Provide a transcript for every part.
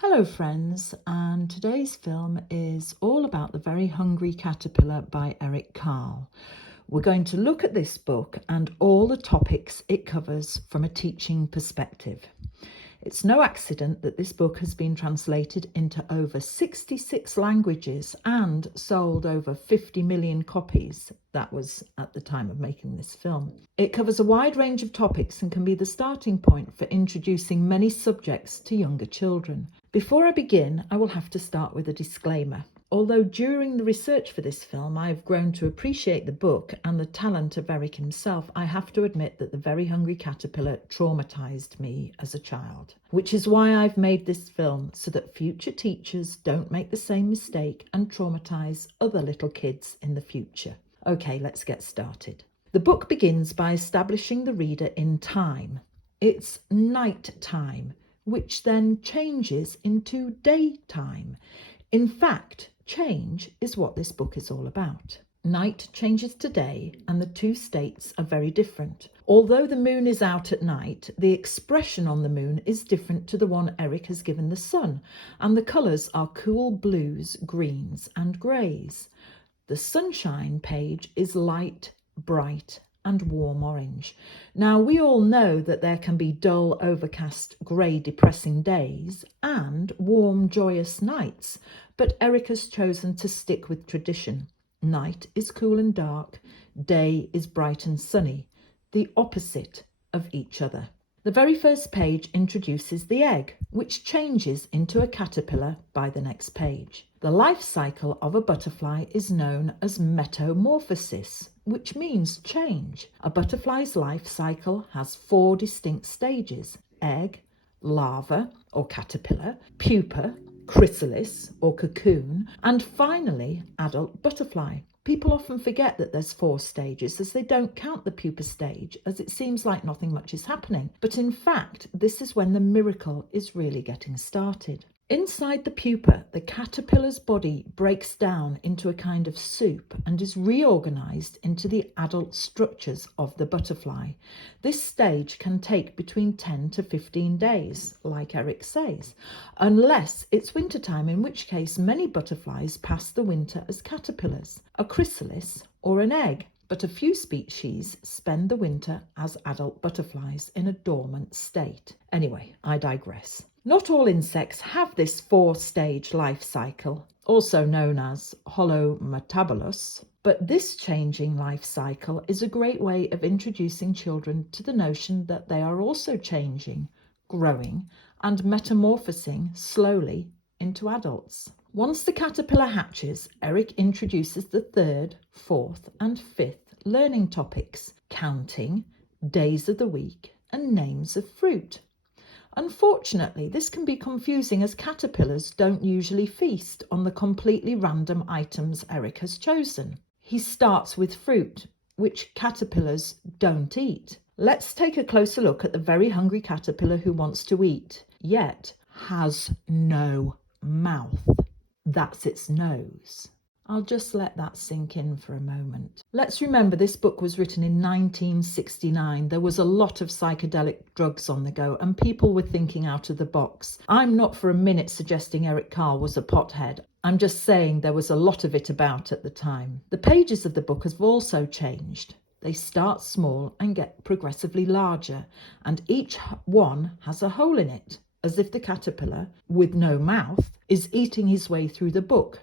Hello friends, and today's film is all about The Very Hungry Caterpillar by Carle. We're going to look at this book and all the topics it covers from a teaching perspective. It's no accident that this book has been translated into over 66 languages and sold over 50 million copies. That was at the time of making this film. It covers a wide range of topics and can be the starting point for introducing many subjects to younger children. Before I begin, I will have to start with a disclaimer. Although during the research for this film I have grown to appreciate the book and the talent of Eric himself, I have to admit that The Very Hungry Caterpillar traumatised me as a child. Which is why I've made this film, so that future teachers don't make the same mistake and traumatise other little kids in the future. Okay, let's get started. The book begins by establishing the reader in time. It's night time, which then changes into daytime. In fact, change is what this book is all about. Night changes to day, and the two states are very different. Although the moon is out at night, the expression on the moon is different to the one Eric has given the sun, and the colours are cool blues, greens and greys. The sunshine page is light, bright and warm orange. Now, we all know that there can be dull, overcast, grey, depressing days and warm, joyous nights, but Eric has chosen to stick with tradition. Night is cool and dark, day is bright and sunny, the opposite of each other. The very first page introduces the egg, which changes into a caterpillar by the next page. The life cycle of a butterfly is known as metamorphosis, which means change. A butterfly's life cycle has 4 distinct stages: egg, larva or caterpillar, pupa, chrysalis or cocoon, and finally adult butterfly. People often forget that there's 4 stages, as they don't count the pupa stage, as it seems like nothing much is happening. But in fact, this is when the miracle is really getting started. Inside the pupa, the caterpillar's body breaks down into a kind of soup and is reorganised into the adult structures of the butterfly. This stage can take between 10 to 15 days, like Eric says, unless it's wintertime, in which case many butterflies pass the winter as caterpillars, a chrysalis or an egg. But a few species spend the winter as adult butterflies in a dormant state. Anyway, I digress. Not all insects have this 4-stage life cycle, also known as holometabolous, but this changing life cycle is a great way of introducing children to the notion that they are also changing, growing, and metamorphosing slowly into adults. Once the caterpillar hatches, Eric introduces the 3rd, 4th and 5th learning topics: counting, days of the week and names of fruit. Unfortunately, this can be confusing, as caterpillars don't usually feast on the completely random items Eric has chosen. He starts with fruit, which caterpillars don't eat. Let's take a closer look at the very hungry caterpillar who wants to eat, yet has no mouth. That's its nose. I'll just let that sink in for a moment. Let's remember this book was written in 1969. There was a lot of psychedelic drugs on the go and people were thinking out of the box. I'm not for a minute suggesting Eric Carle was a pothead. I'm just saying there was a lot of it about at the time. The pages of the book have also changed. They start small and get progressively larger, and each one has a hole in it, as if the caterpillar, with no mouth, is eating his way through the book,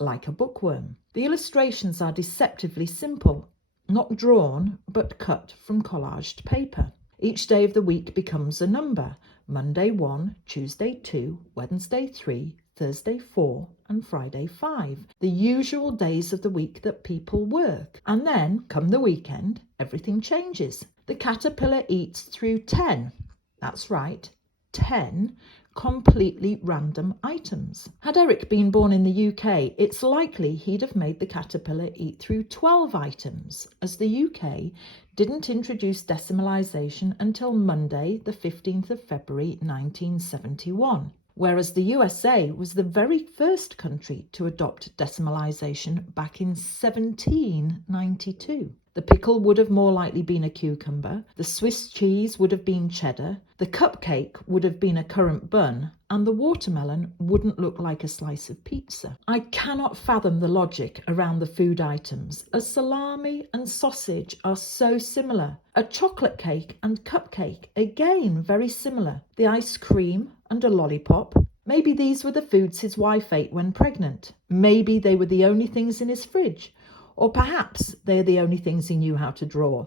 like a bookworm. The illustrations are deceptively simple, not drawn, but cut from collaged paper. Each day of the week becomes a number: Monday 1, Tuesday 2, Wednesday 3, Thursday 4 and Friday 5, the usual days of the week that people work. And then, come the weekend, everything changes. The caterpillar eats through 10. That's right, 10 completely random items. Had Eric been born in the UK, it's likely he'd have made the caterpillar eat through 12 items, as the UK didn't introduce decimalisation until Monday, the 15th of February 1971. whereas the USA was the very first country to adopt decimalisation back in 1792. The pickle would have more likely been a cucumber, the Swiss cheese would have been cheddar, the cupcake would have been a currant bun, and the watermelon wouldn't look like a slice of pizza. I cannot fathom the logic around the food items, as salami and sausage are so similar. A chocolate cake and cupcake, again very similar. The ice cream and a lollipop. Maybe these were the foods his wife ate when pregnant. Maybe they were the only things in his fridge. Or perhaps they are the only things he knew how to draw.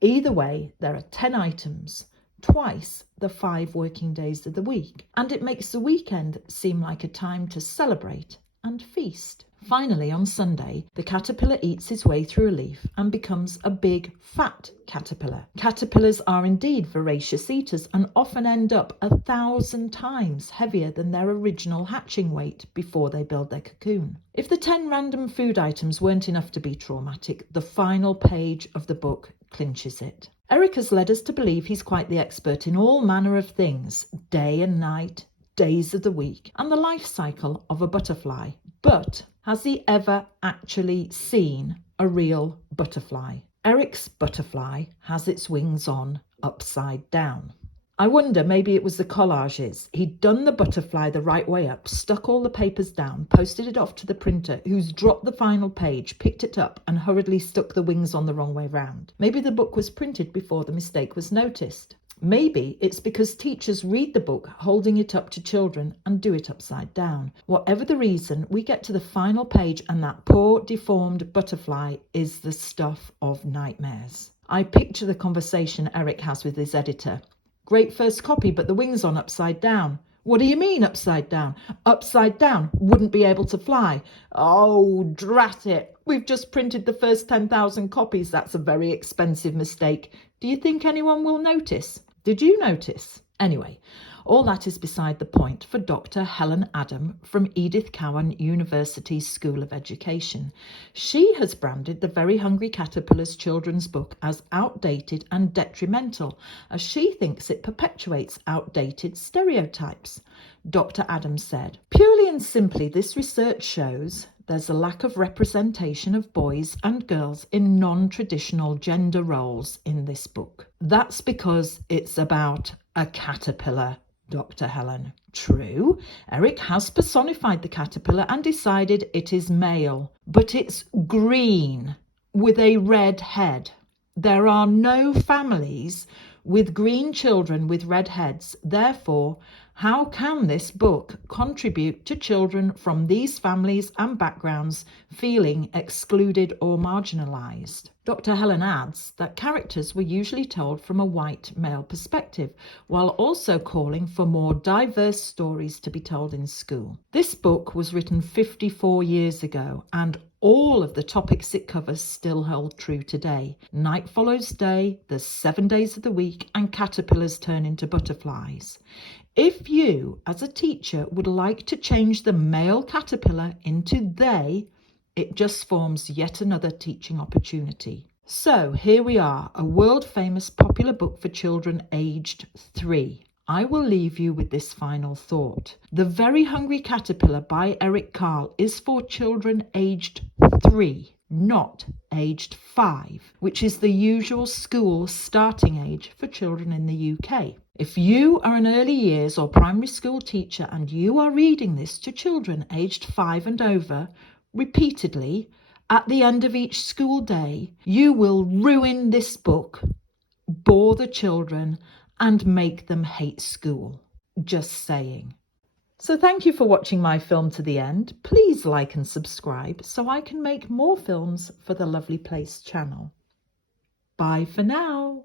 Either way, there are 10 items, twice the 5 working days of the week, and it makes the weekend seem like a time to celebrate and feast. Finally, on Sunday, the caterpillar eats his way through a leaf and becomes a big, fat caterpillar. Caterpillars are indeed voracious eaters and often end up 1,000 times heavier than their original hatching weight before they build their cocoon. If the 10 random food items weren't enough to be traumatic, the final page of the book clinches it. Eric has led us to believe he's quite the expert in all manner of things, day and night, days of the week, and the life cycle of a butterfly. But has he ever actually seen a real butterfly? Eric's butterfly has its wings on upside down. I wonder, maybe it was the collages. He'd done the butterfly the right way up, stuck all the papers down, posted it off to the printer, who's dropped the final page, picked it up and hurriedly stuck the wings on the wrong way round. Maybe the book was printed before the mistake was noticed. Maybe it's because teachers read the book holding it up to children and do it upside down. Whatever the reason, we get to the final page and that poor deformed butterfly is the stuff of nightmares. I picture the conversation Eric has with his editor. Great first copy, but the wings on upside down. What do you mean upside down? Upside down, wouldn't be able to fly. Oh, drat it. We've just printed the first 10,000 copies. That's a very expensive mistake. Do you think anyone will notice? Did you notice? Anyway, all that is beside the point for Dr. Helen Adam from Edith Cowan University's School of Education. She has branded the Very Hungry Caterpillar's children's book as outdated and detrimental, as she thinks it perpetuates outdated stereotypes. Dr. Adams said, "Purely and simply, this research shows there's a lack of representation of boys and girls in non-traditional gender roles in this book. That's because it's about a caterpillar, Dr. Helen." True, Eric has personified the caterpillar and decided it is male, but it's green with a red head. There are no families with green children with red heads. Therefore, how can this book contribute to children from these families and backgrounds feeling excluded or marginalised? Dr. Helen adds that characters were usually told from a white male perspective, while also calling for more diverse stories to be told in school. This book was written 54 years ago, and all of the topics it covers still hold true today. Night follows day, there's 7 days of the week, and caterpillars turn into butterflies. If you, as a teacher, would like to change the male caterpillar into they, it just forms yet another teaching opportunity. So here we are, a world-famous popular book for children aged 3. I will leave you with this final thought. The Very Hungry Caterpillar by Eric Carle is for children aged 3, not aged 5, which is the usual school starting age for children in the UK. If you are an early years or primary school teacher and you are reading this to children aged 5 and over repeatedly at the end of each school day, you will ruin this book, bore the children, and make them hate school. Just saying. So thank you for watching my film to the end. Please like and subscribe so I can make more films for the Lovely Place channel. Bye for now.